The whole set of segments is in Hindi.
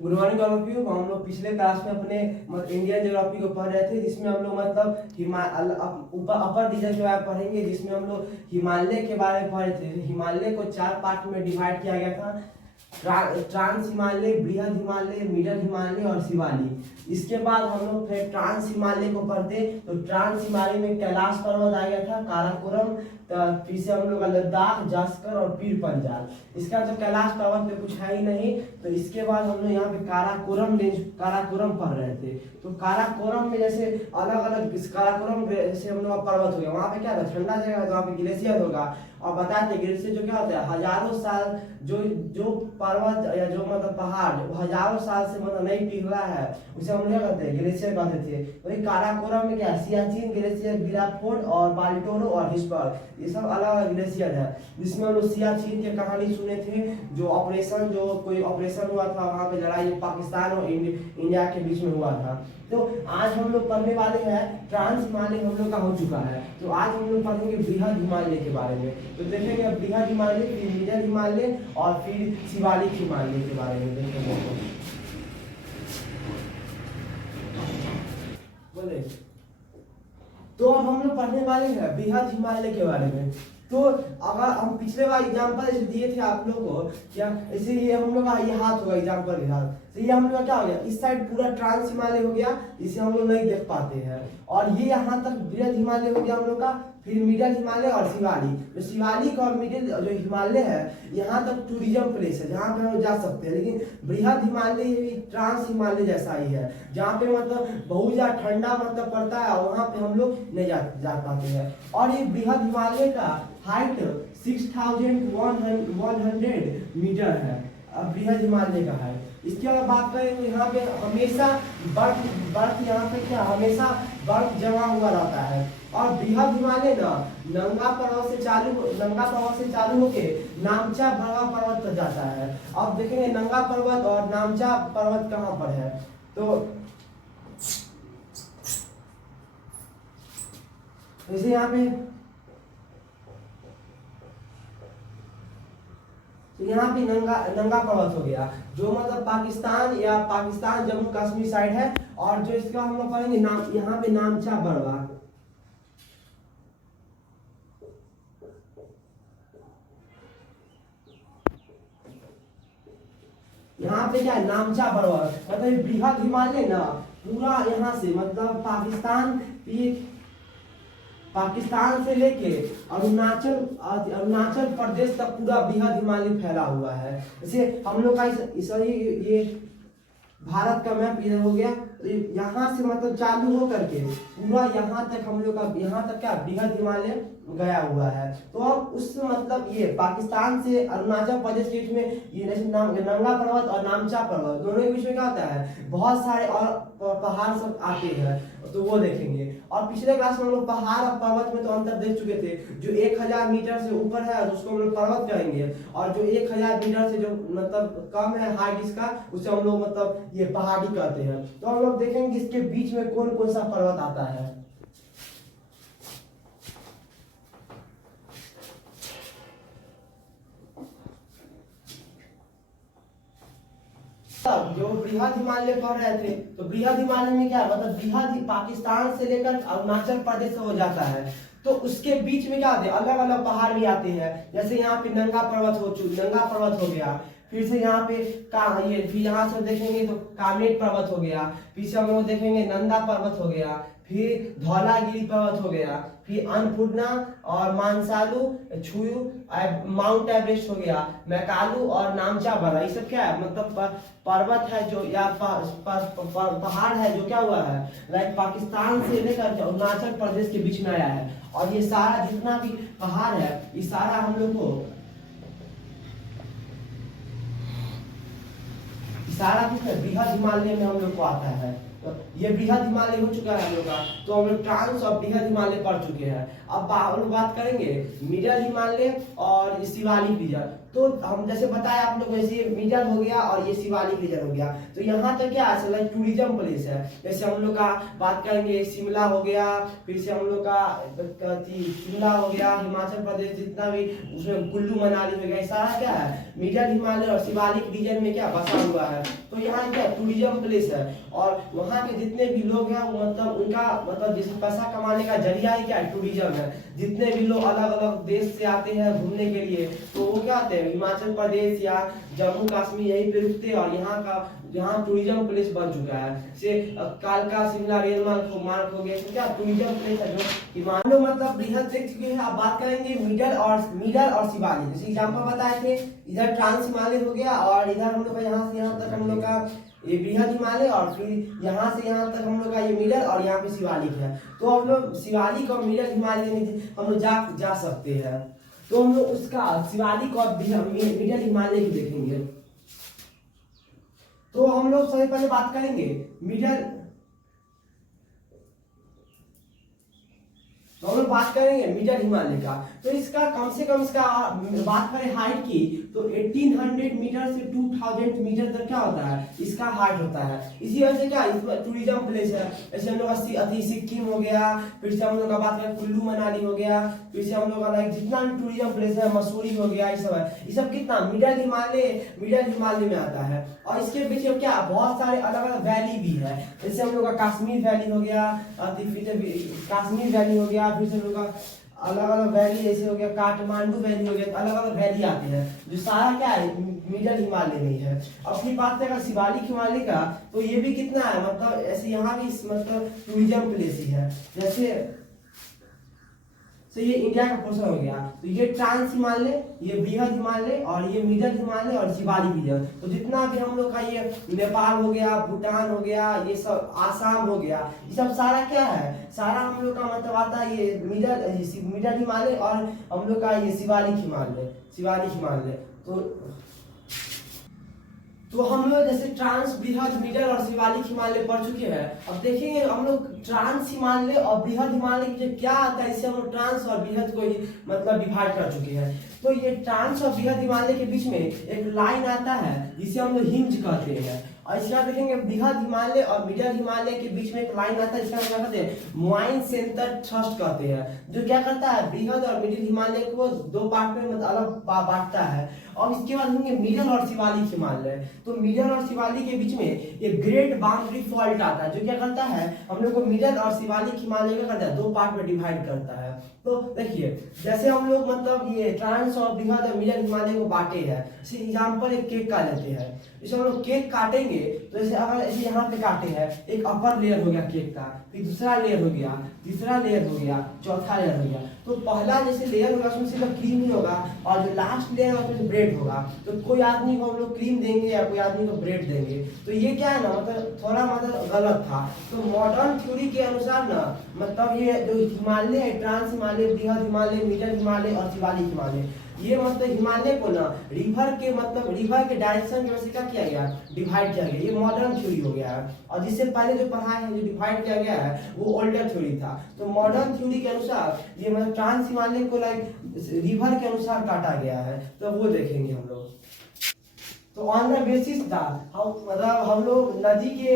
Good morning all of you. हम लोग पिछले क्लास में अपने इंडियन ज्योग्राफी को पढ़ रहे थे, जिसमें हम लोग ऊपर अपर रीजन के बारे में पढ़ेंगे, जिसमें हम लोग हिमालय के बारे में पढ़े थे। हिमालय को 4 पार्ट में डिवाइड किया गया था: ट्रांस हिमालय, बृहद हिमालय, मिडल हिमालय और शिवालिक। इसके बाद हम लोग फिर ट्रांस हिमालय को पढ़ते, तो ट्रांस हिमालय में कैलाश पर्वत आ गया था, काराकोरम, फिर से हम लोग लद्दाख, जास्कर और पीर पंजाल। इसका तो कैलाश पर्वत में कुछ है ही नहीं। तो इसके बाद हम लोग यहाँ पे काराकोरम पढ़ रहे थे। तो काराकोरम में जैसे अलग अलग काराकोरम से हम लोग पर्वत हो गया, वहाँ पे क्या था, ठंडा जगह है, तो वहाँ पे ग्लेशियर होगा। और बताते ग्लेशियर जो क्या होता है, हजारों साल जो पर्वत या जो मतलब पहाड़ हजारों साल से मतलब नहीं पिघला है, उसे हम क्या कहते हैं, ग्लेशियर कहते थे। वही काराकोरम में क्या, सियाचिन ग्लेशियर, बिलाफोर्ड और बाल्टोरो और हिस्पर, ये सब अलग अलग ग्लेशियर है। जिसमें हम लोग सियाचिन की कहानी सुने थे, जो कोई ऑपरेशन हुआ था, वहाँ पे लड़ाई पाकिस्तान और इंडिया के बीच में हुआ था। तो आज हम लोग पढ़ने वाले हैं, ट्रांस हिमालय हम लोग का हो चुका है, तो आज हम लोग पढ़ेंगे बृहद हिमालय के बारे में। तो देखेंगे बृहद हिमालय, फिर मिडल हिमालय और फिर शिवालिक हिमालय के बारे में देखेंगे। बोले तो अब हम लोग पढ़ने वाले हैं बृहद हिमालय के बारे में। तो अगर हम पिछले बार एग्जाम्पल दिए थे आप लोगों को, क्या इसे ये हम लोग का ये हाथ होगा एग्जाम्पल के साथ, तो ये हम लोग क्या हो गया, इस साइड पूरा ट्रांस हिमालय हो गया, इसे हम लोग नहीं देख पाते हैं। और ये यहाँ तक बृहद हिमालय हो गया हम लोग का, फिर मिडल हिमालय और शिवालिक। तो शिवालिक और मिडिल जो हिमालय है, यहाँ तक टूरिज्म प्लेस है जहाँ पे हम जा सकते हैं। लेकिन बृहद हिमालय भी ट्रांस हिमालय जैसा ही है, जहाँ पे मतलब बहुत ज्यादा ठंडा मतलब पड़ता है, और वहाँ पे हम लोग नहीं जा पाते हैं। और ये बृहद हिमालय का हाइट 6100 मीटर है, बृहद हिमालय का है। इसके अलावा बात करें तो यहाँ पे हमेशा बर्फ यहाँ पे क्या हमेशा बर्फ जमा हुआ रहता है। और बृहद हिमालय ना नंगा पर्वत से चालू होके नामचा बरवा पर्वत तक जाता है। अब देखेंगे नंगा पर्वत और नामचा पर्वत कहाँ पर है। तो जैसे यहाँ पे नंगा पर्वत हो गया, जो मतलब पाकिस्तान जम्मू कश्मीर साइड है। और जो इसका हम लोग पढ़ेंगे यहाँ पे नामचा बरवा, यहाँ पे क्या है, नामचा बरवा मतलब बृहद हिमालय ना पूरा यहाँ से मतलब पाकिस्तान से लेके अरुणाचल प्रदेश तक पूरा बृहद हिमालय फैला हुआ है। जैसे हम लोग का ये भारत का मैप इधर हो गया, तो यहाँ से मतलब चालू हो करके पूरा यहाँ तक हम लोग का यहाँ तक क्या बृहद हिमालय गया हुआ है। तो अब उस मतलब ये पाकिस्तान से अरुणाचल प्रदेश के बीच में ये नंगा पर्वत और नामचा पर्वत दोनों के बीच में क्या होता है, बहुत सारे और पहाड़ सब आते हैं, तो वो देखेंगे। और पिछले क्लास में हम लोग पहाड़ और पर्वत में तो अंतर देख चुके थे। जो 1000 मीटर से ऊपर है उसको हम लोग पर्वत कहेंगे, और जो 1000 मीटर से जो मतलब कम है हाइट इसका, उसे हम लोग मतलब ये पहाड़ी कहते हैं। तो हम लोग देखेंगे इसके बीच में कौन कौन सा पर्वत आता है। जो बृहद हिमालय पढ़ रहे थे, तो बृहद हिमालय में क्या मतलब बृहद पाकिस्तान से लेकर अरुणाचल प्रदेश हो जाता है। तो उसके बीच में क्या आते हैं, अलग अलग पहाड़ भी आते हैं। जैसे यहाँ पे नंगा पर्वत हो गया, फिर से यहाँ पे फिर यहाँ से देखेंगे तो कामेट पर्वत हो गया, पीछे हम लोग देखेंगे नंदा पर्वत हो गया, फिर धौलागिरी पर्वत हो गया, फिर अन्नपूर्णा और मानसालू, छुयू, माउंट एवरेस्ट हो गया, मैकालू और नामचा बरा। ये सब क्या है, मतलब पर्वत है जो या पहाड़ है जो क्या हुआ है, लाइक पाकिस्तान से लेकर अरुणाचल प्रदेश के बीच में आया है। और ये सारा जितना भी पहाड़ है, ये सारा हम लोग को सारा कुछ बृहद हिमालय में हम लोग को आता है। तो ये बृहद हिमालय हो चुका है हम लोग का, तो हम लोग ट्रांस और बृहद हिमालय पढ़ चुके हैं। अब हम लोग बात करेंगे मिडल हिमालय और शिवालिक रीजन। तो हम जैसे बताया आप लोग, वैसे मिडल हो गया और ये शिवालिक रीजन हो गया। तो यहाँ तक क्या है, टूरिज्म प्लेस है। जैसे हम लोग का बात करेंगे शिमला हो गया, फिर से हम लोग का शिमला हो गया, हिमाचल प्रदेश जितना भी उसमें कुल्लू मनाली हो गया, सारा क्या है मिडल हिमालय और शिवालिक रीजन में क्या बसा हुआ है। तो यहाँ क्या टूरिज्म प्लेस है, और वहाँ के जितने भी लोग हैं वो मतलब उनका मतलब जैसे पैसा कमाने का जरिया ही क्या है, टूरिज्म है। जितने भी लोग अलग अलग देश से आते हैं घूमने के लिए, तो वो क्या आते हैं हिमाचल प्रदेश या जम्मू कश्मीर यहीं पे रुकते हैं, और यहाँ टूरिज्म प्लेस बन चुका है। जैसे कालका शिमला रेल मार्ग हो गया, तो क्या टूरिज्म प्लेस है जो मान लो मतलब बृहद देख चुके हैं। अब बात करेंगे मिडल और शिवालिक। जैसे एग्जाम्पल बताए थे, इधर ट्रांस हिमालय हो गया, और इधर हम लोग का यहाँ से यहाँ तक हम लोग का ये बृहद हिमालय, और फिर यहाँ से यहाँ तक हम लोग का ये मिडल, और यहाँ पे शिवालिक है। तो हम लोग शिवालिक और मिडल हिमालय में हम लोग जा सकते हैं। तो हम लोग उसका शिवालिक और मिडल हिमालय की देखेंगे। तो हम लोग सबसे पहले बात करेंगे मिडल, तो हम लोग बात करेंगे मिडल हिमालय का। तो इसका कम से कम इसका बात करें हाइट की, तो 1800 मीटर से 2000 मीटर तक क्या होता है, इसका हाइट होता है। इसी वजह से क्या इसमें टूरिज्म प्लेस है। जैसे हम लोग का सिक्किम हो गया, फिर से हम लोग का बात करें कुल्लू मनाली हो गया, फिर से हम लोग का जितना भी टूरिज्म प्लेस है, मसूरी हो गया, ये सब है। ये सब कितना मिडल हिमालय में आता है। और इसके पीछे क्या बहुत सारे अलग अलग वैली भी है। जैसे हम लोग का कश्मीर वैली हो गया, कश्मीर वैली हो गया, फिर से हम लोग का अलग अलग वैली जैसे हो गया काठमांडू वैली हो गया, तो अलग अलग वैली आते हैं जो सारा क्या है मिडल हिमालय में है। अब फिर बात करें शिवालिक हिमालय का, तो ये भी कितना है मतलब ऐसे यहाँ भी मतलब टूरिज्म प्लेस ही है। जैसे तो ये इंडिया का पोर्शन हो गया। तो ये ट्रांस हिमालय, ये बृहद हिमालय, और ये मिडल हिमालय और शिवालिक हिमालय। तो जितना भी हम लोग का ये नेपाल हो गया, भूटान हो गया, ये सब आसाम हो गया, ये सब सारा क्या है, सारा हम लोग का मतलब आता है ये मिडल हिमालय, और हम लोग का ये शिवालिक हिमालय। तो हम लोग जैसे ट्रांस, बृहद, मिडल और शिवालिक हिमालय पढ़ चुके हैं। अब देखेंगे हम लोग ट्रांस हिमालय और बृहद हिमालय की जो क्या आता है, इससे हम लोग ट्रांस और बृहद को ही मतलब डिवाइड कर चुके हैं। तो ये ट्रांस और बृहद हिमालय के बीच में एक लाइन आता है जिसे हम लोग हिंज कहते हैं। और इसके बाद देखेंगे बृहद हिमालय और मिडल हिमालय के बीच में एक लाइन आता है जिसका हम क्या कहते हैं, मुआइन सेंटर थ्रस्ट कहते हैं, जो क्या करता है बृहद और मिडिल हिमालय को दो पार्ट में मतलब अलग बांटता है। और इसके बाद होंगे मिडल और शिवालिक हिमालय। तो मिडल और शिवालिक के बीच में एक ग्रेट बाउंड्री फॉल्ट आता है, जो क्या करता है हम लोग को मिडल और शिवालिक हिमालय का करता है दो पार्ट में डिवाइड करता है। तो देखिए जैसे हम लोग मतलब ये ट्रांस और बृहद और मिडल हिमालय को बांटे हैं। जैसे एग्जाम्पल एक केक का लेते हैं, जैसे हम लोग केक काटेंगे तो जैसे अगर ऐसे यहाँ पे काटे हैं, एक अपर लेयर हो गया केक का, फिर दूसरा लेयर हो गया, तीसरा लेयर हो गया, चौथा लेयर हो गया। तो पहला जैसे लेयर होगा उसमें सिर्फ क्रीम ही होगा, और जो लास्ट लेयर होगा उसमें ब्रेड होगा। तो कोई आदमी को हम लोग क्रीम देंगे या कोई आदमी को ब्रेड देंगे, तो ये क्या है ना मतलब थोड़ा मतलब गलत था। तो मॉडर्न थ्योरी के अनुसार ना मतलब ये जो हिमालय है, ट्रांस हिमालय, बृहद हिमालय, मिडल हिमालय और शिवालिक हिमालय, ये मतलब हिमालय को ना रिवर के डायरेक्शन की वजह से क्या किया गया, डिवाइड किया गया। ये मॉडर्न थ्योरी हो गया है। और जिससे पहले जो पढ़ा है, जो डिवाइड किया गया है, वो ओल्डर थ्योरी था। तो मॉडर्न थ्योरी के अनुसार ये मतलब ट्रांस हिमालय को लाइक रिवर के अनुसार काटा गया है। तो वो देखेंगे हम लोग। तो ऑन द बेसिस था मतलब हम लोग नदी के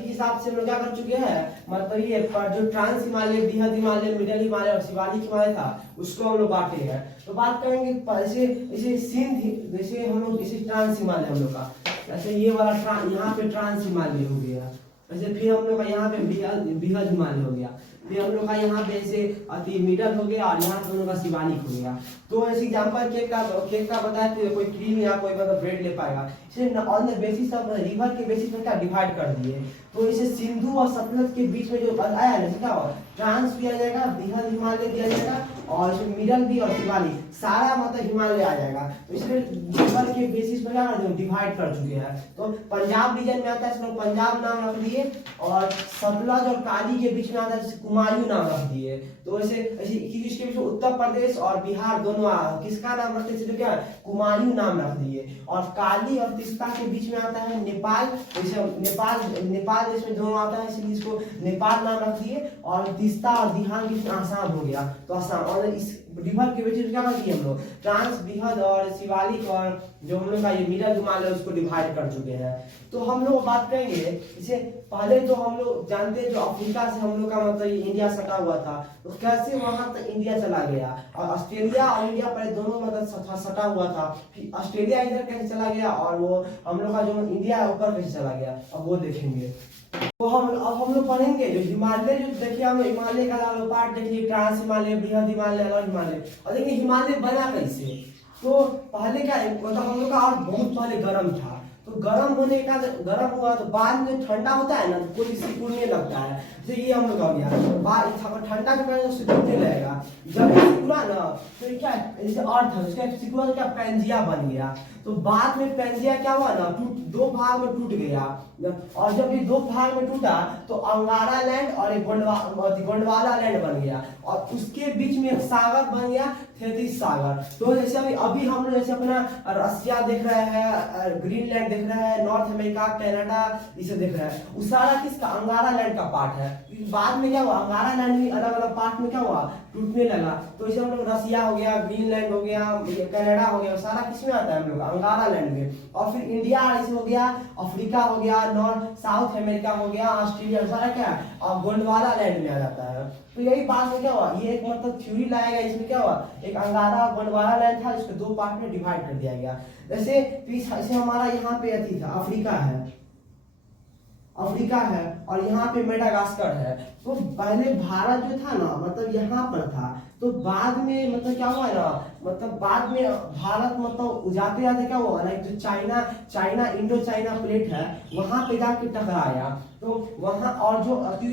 हिसाब से हम लोग क्या कर चुके हैं, मतलब ये जो ट्रांस हिमालय, बृहद हिमालय, मिडल हिमालय और शिवालिक हिमालय था उसको हम लोग बांटे हैं। तो बात करेंगे जैसे सिंध, जैसे हम लोग जैसे ट्रांस हिमालय हम लोग का, जैसे ये वाला यहाँ पे ट्रांस हिमालय हो गया, वैसे फिर हम लोग का यहाँ पे बृहद हिमालय हो गया, फिर हम लोग का यहाँ पे ऐसे अति मिडल हो गया, और यहाँ पे हम लोग का शिवालिक हो गया। तो ऐसे एग्जाम्पल केक का बताए थे, कोई क्रीम या कोई मतलब ब्रेड ले पाएगा। इसे on the basis of river के बेसिस पे क्या डिवाइड कर दिए। तो इसे सिंधु और सतलज के बीच में जो आया है क्या हो, ट्रांस भी आ जाएगा, बृहद हिमालय भी आ जाएगा, और मिडल भी और शिवालिक सारा मतलब हिमालय आ जाएगा। तो इसलिए रिवर के बेसिस पे क्या डिवाइड कर चुके हैं। तो पंजाब रीजन में आता है इसमें पंजाब नाम रख दिए, और सतलज और काली के बीच में आता है कुमायूं नाम रख दिए। तो ऐसे इसके बीच में उत्तर प्रदेश और बिहार दोनों किसका नाम रखते हैं, क्या कुमायूं नाम रख दिए। और काली और तिस्ता के बीच में आता है नेपाल, जैसे नेपाल देश में दोनों आता है इसलिए इसको नेपाल नाम रख दिए। और तिस्ता और दिहांग के बीच में आसाम हो गया, तो आसाम। और इस रिवर के बीच में क्या कर दिए हम लोग, ट्रांस बृहद और शिवालिक और जो हम लोग का ये मिडल हिमालय उसको डिवाइड कर चुके हैं। तो हम लोग बात करेंगे इसे, पहले तो हम लोग जानते हैं जो अफ्रीका से हम लोग का मतलब इंडिया सटा हुआ था, तो कैसे वहां तक इंडिया चला गया, और ऑस्ट्रेलिया और इंडिया पहले दोनों मतलब सटा हुआ था, फिर ऑस्ट्रेलिया इधर कैसे चला गया और वो हम लोग का जो इंडिया है ऊपर कैसे चला गया, अब वो देखेंगे। तो अब हम लोग पढ़ेंगे जो हिमालय, जो देखिए हम हिमालय का लाल पार्ट देखिए, ट्रांस हिमालय, बृहद हिमालय और हिमालय। और देखिए हिमालय बना कैसे, तो पहले क्या मतलब हम लोग का और बहुत पहले गर्म था, तो गर्म होने का गर्म हुआ तो बाद में ठंडा होता है ना, तो कोई सिकुड़ने लगता है, जैसे ये हम लोग हो गया बाद ठंडा के बाद सिकुड़ने लगेगा, जब सिकुड़ा ना तो क्या जैसे अर्थ है उसका सिकुड़ा तो क्या पेंजिया बन गया, तो बाद में पेंजिया क्या हुआ ना, दो भाग में टूट गया, और जब ये दो भाग में टूटा तो अंगारा लैंड और एक गोंडवाना लैंड बन गया, और उसके बीच में एक सागर बन गया, थेतीस सागर। तो जैसे अभी हम लोग जैसे अपना रसिया देख रहे हैं, ग्रीनलैंड देख रहे हैं, नॉर्थ अमेरिका, कनाडा इसे देख रहे हैं, वो सारा किसका अंगारा लैंड का पार्ट है। बाद में क्या हुआ, अंगारा लैंड भी अलग अलग पार्ट में क्या हुआ, टूटने लगा। तो इसे हम लोग रसिया हो गया, ग्रीनलैंड हो गया, कनाडा हो गया, सारा किसमें आता है हम लोग अंगारा लैंड में। और फिर इंडिया ऐसे हो गया, अफ्रीका हो गया, नॉर्थ साउथ अमेरिका हो गया, ऑस्ट्रेलिया, सारा क्या है और गोंडवाना लैंड में आ जाता है। तो यही बात में क्या हुआ, ये एक मतलब थ्योरी लाया गया, इसमें क्या हुआ एक अंगारा गोंडवाना लैंड था, इसको दो पार्ट में डिवाइड कर दिया गया। जैसे हमारा यहाँ पे अथी था, अफ्रीका है और यहाँ पे मेडागास्कर है। तो पहले भारत जो था ना मतलब यहाँ पर था, तो बाद में मतलब क्या हुआ ना, मतलब बाद में भारत मतलब जाते जाते क्या हुआ ना, जो चाइना इंडो चाइना प्लेट है वहां पे जाके टकराया, तो वहां और जो अति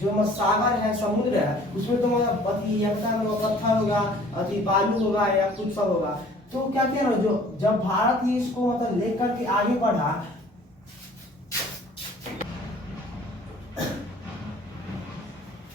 जो सागर है, समुद्र है, उसमें तो मतलब पत्थर होगा, अति बालू होगा या कुछ सब होगा। तो क्या किया ना, जो जब भारत ही इसको मतलब लेकर के आगे बढ़ा,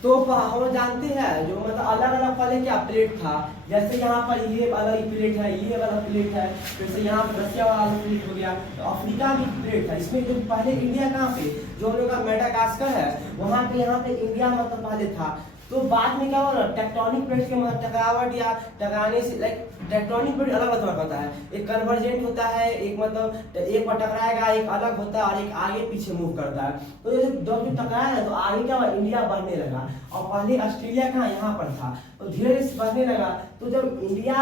तो हम जानते हैं जो मतलब अलग अलग पहले क्या प्लेट था, जैसे यहाँ पर ये वाला प्लेट है, ये वाला प्लेट है, जैसे यहाँ पर रसिया वाला प्लेट हो गया, तो अफ्रीका भी प्लेट था। इसमें जो पहले इंडिया कहाँ पे, जो हम लोग का मेडागास्कर है वहाँ पे, यहाँ पे इंडिया मतलब पहले था। तो बाद में क्या हुआ, टेक्टोनिक प्लेट के मतलब टकरावट या टकराने से लाइक टेक्टोनिक प्लेट अलग अलग होता है, एक कन्वर्जेंट होता है, एक मतलब एक पर टकराएगा, एक अलग होता है और एक आगे पीछे मूव करता है। तो जब जो टकराया तो आगे क्या हुआ, इंडिया बढ़ने लगा, और पहले ऑस्ट्रेलिया कहाँ यहाँ पर था, तो धीरे धीरे बढ़ने लगा। तो जब इंडिया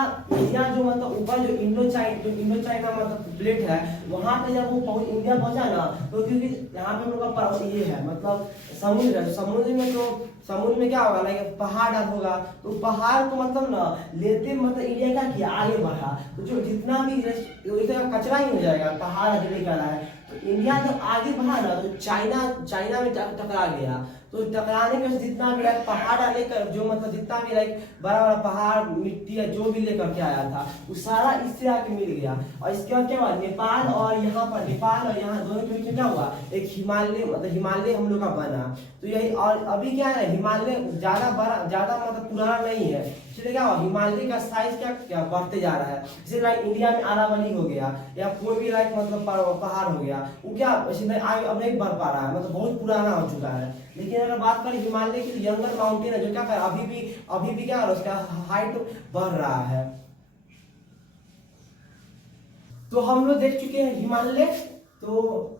जो मतलब ऊपर जो इंडो चाइना मतलब प्लेट है वहां पे जब वो इंडिया पहुंचा ना, तो क्योंकि यहाँ पे हम लोग का ये है मतलब समुद्र है, समुद्र में क्या होगा ना, पहाड़ होगा, तो पहाड़ को मतलब ना लेते मतलब इंडिया क्या किया, आगे बढ़ा। तो जो जितना भी कचरा ही हो जाएगा, पहाड़ जो निकल रहा है, तो इंडिया जब आगे बढ़ा ना तो चाइना में टकरा गया। तो टकराने में जितना भी पहाड़ लेकर जो मतलब जितना भी बड़ा बड़ा पहाड़ मिट्टी है जो भी लेकर के आया था वो सारा इससे आके मिल गया। और इसके बाद क्या हुआ, नेपाल और यहाँ दोनों के बीच में क्या हुआ, एक हिमालय हम लोग का बना। तो यही, और अभी क्या है, हिमालय ज्यादा मतलब पुराना नहीं है, इसलिए क्या हुआ हिमालय का साइज क्या बढ़ते जा रहा है। जैसे इंडिया में अरावली हो गया या कोई भी मतलब पहाड़ हो गया, वो क्या अब नहीं बढ़ पा रहा है, मतलब बहुत पुराना हो चुका है। लेकिन अगर बात करें हिमालय की, यंगर माउंटेन है जो क्या कर अभी भी क्या उसका हाइट बढ़ रहा है। तो हम लोग देख चुके हैं हिमालय। तो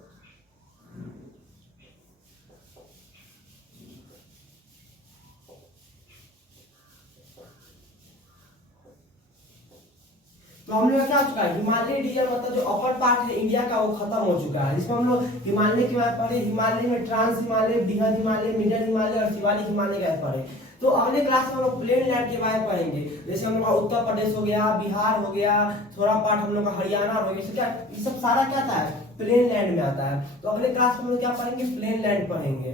हम लोग क्या हो चुका है, हिमालय रीजन मतलब जो अपर पार्ट है इंडिया का वो खत्म हो चुका है। इसमें हम लोग हिमालय के बारे पढ़े, हिमालय में ट्रांस हिमालय, बृहद हिमालय, मिडल हिमालय और शिवालिक हिमालय का पढ़े। तो अगले क्लास में हम लोग प्लेन लैंड के बारे में पढ़ेंगे, जैसे हम लोग का उत्तर प्रदेश हो गया, बिहार हो गया, थोड़ा पार्ट हम लोग का हरियाणा हो गया, क्या ये सब सारा क्या था प्लेन लैंड में आता है। तो अगले क्लास में हम लोग क्या पढ़ेंगे, प्लेन लैंड पढ़ेंगे।